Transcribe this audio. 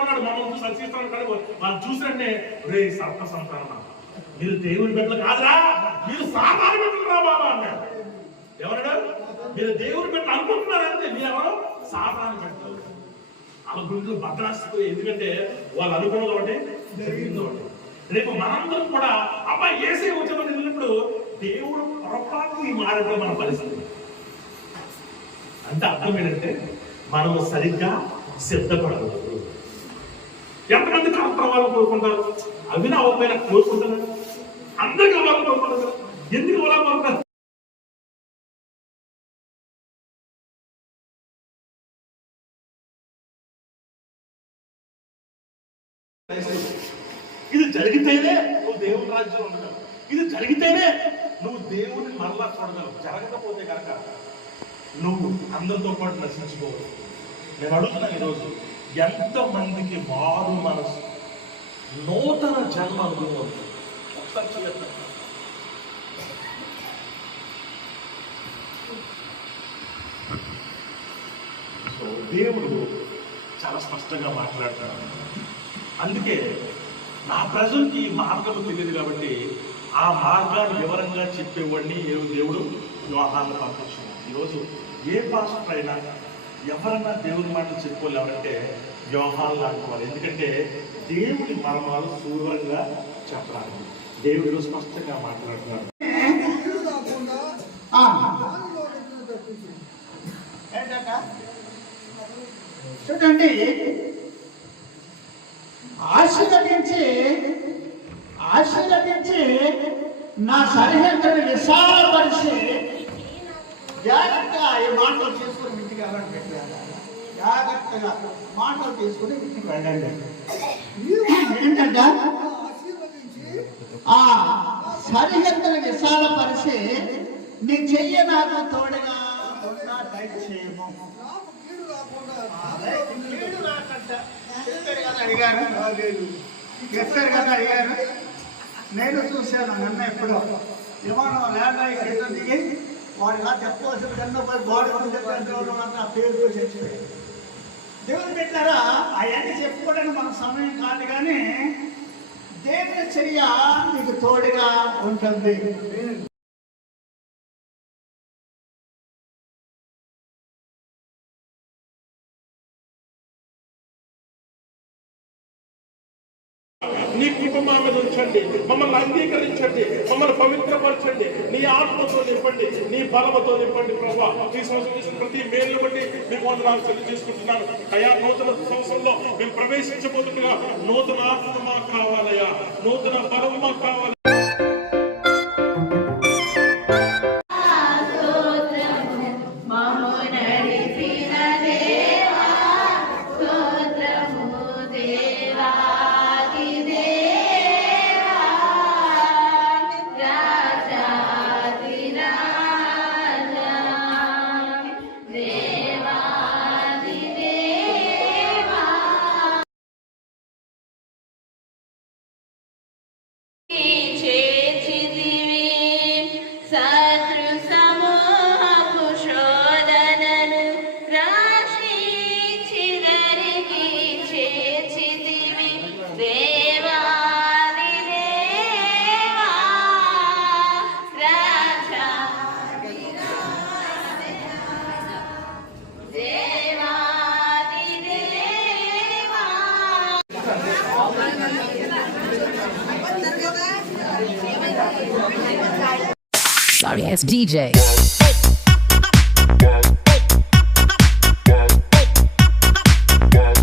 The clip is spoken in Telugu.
ఉన్నాడు మమ్మల్ని సచిస్తాను కానీ వాళ్ళు చూసినట్టే రే సర్ప సంతానమా మీరు దేవుని బిడ్డలు కాదురా, మీరు సాధారణ బిడ్డలు రా బాబా అన్నాడు. ఎవరన్నాడు? మీరు దేవుని బిడ్డలు అనుకుంటున్నారంటే మీరెవరో సాధారణ బిడ్డలు. వాళ్ళ గురించి భద్రాసిపోయి, ఎందుకంటే వాళ్ళు అనుకున్నది ఒకటి జరిగింది ఒకటి. రేపు మనందరం కూడా అబ్బాయి ఏసే వచ్చామని వెళ్ళినప్పుడు దేవుడు పొరపాటు ఈ మారడం మన పరిస్థితి అంటే అర్థం ఏంటంటే మనం సరిగ్గా సిద్ధపడలేదు. ఎంతమంది కరెక్ట్ అవ్వాలని కోరుకుంటారు? అవి నా అవ్వకపోయినా కోరుకుంటారు, అందరికీ అవ్వాలని కోరుకుంటారు. ఎందుకు అవ్వాలని కోరుకుంటారు? ఇది జరిగితేనే నువ్వు దేవుని రాజ్యంలో ఉండగలవు, ఇది జరిగితేనే నువ్వు దేవుని మరలా చూడగలవు. జరగకపోతే కనుక నువ్వు అందరితో పాటు నశించుకోవచ్చు. నేను అడుగుతున్నా ఈరోజు ఎంతమందికి మారు మనసు నూతన జన్మ అనుభవం ఒకసారి సో దేవుడు చాలా స్పష్టంగా మాట్లాడతాడు. అందుకే నా ప్రజలకి మార్గం తెలియదు కాబట్టి ఆ మార్గాన్ని వివరంగా చెప్పేవాడిని దేవుడు యోహాను పంపించాడు. ఈరోజు ఏ పాస్టర్ అయినా ఎవరన్నా దేవుని మాటలు చెప్పుకోలేమంటే యోహాను లాంటి వాళ్ళు. ఎందుకంటే దేవుడి మర్మాలు సువివరంగా చెప్పడానికి దేవుడు ఈరోజు స్పష్టంగా మాట్లాడుతున్నాడు. చూడండి, ఆశీర్వదించి నా సరిహద్దుని విశాలపరిచి జాగ్రత్తగా ఈ మాటలు తీసుకుని ఇంటికి వెళ్ళండి. జాగ్రత్తగా మాటలు తీసుకుని ఇంటికి వెళ్ళండి. ఏంటంటే ఆ సరిహద్దుని విశాలపరిచి నీ చెయ్య నాకు తోడుగా ఉన్నా దయచేయము. చెప్పారు కదా అడిగారు. నేను చూశాను నిన్న ఎప్పుడో విమానం ల్యాండ్ అయ్యి కింద దిగి వాడు ఇలా చెప్పవలసిన కింద పోయి బాడీ ఆ పేరుతో చచ్చిపోయాడు. దేవుని పెట్టారా అవన్నీ చెప్పుకోవడానికి మన సమయం కాదు, కానీ దేవుని చర్య నీకు తోడుగా ఉంటుంది. నీ కుటుంబం మీద ఉంచండి, మమ్మల్ని అంగీకరించండి, మమ్మల్ని పవిత్రపరచండి, నీ ఆత్మతో నింపండి, నీ బలముతో నింపండి. ప్రభా ఈ సంవత్సరం ప్రతి మేలు బట్టి మీకు వందనాలు తెలియజేసుకుంటున్నాను. అయా నూతన సంవత్సరంలో మేము ప్రవేశించబోతుండగా నూతన ఆత్మ మాకు కావాలయా, నూతన బలం మాకు కావాలి. Sorry ass DJ.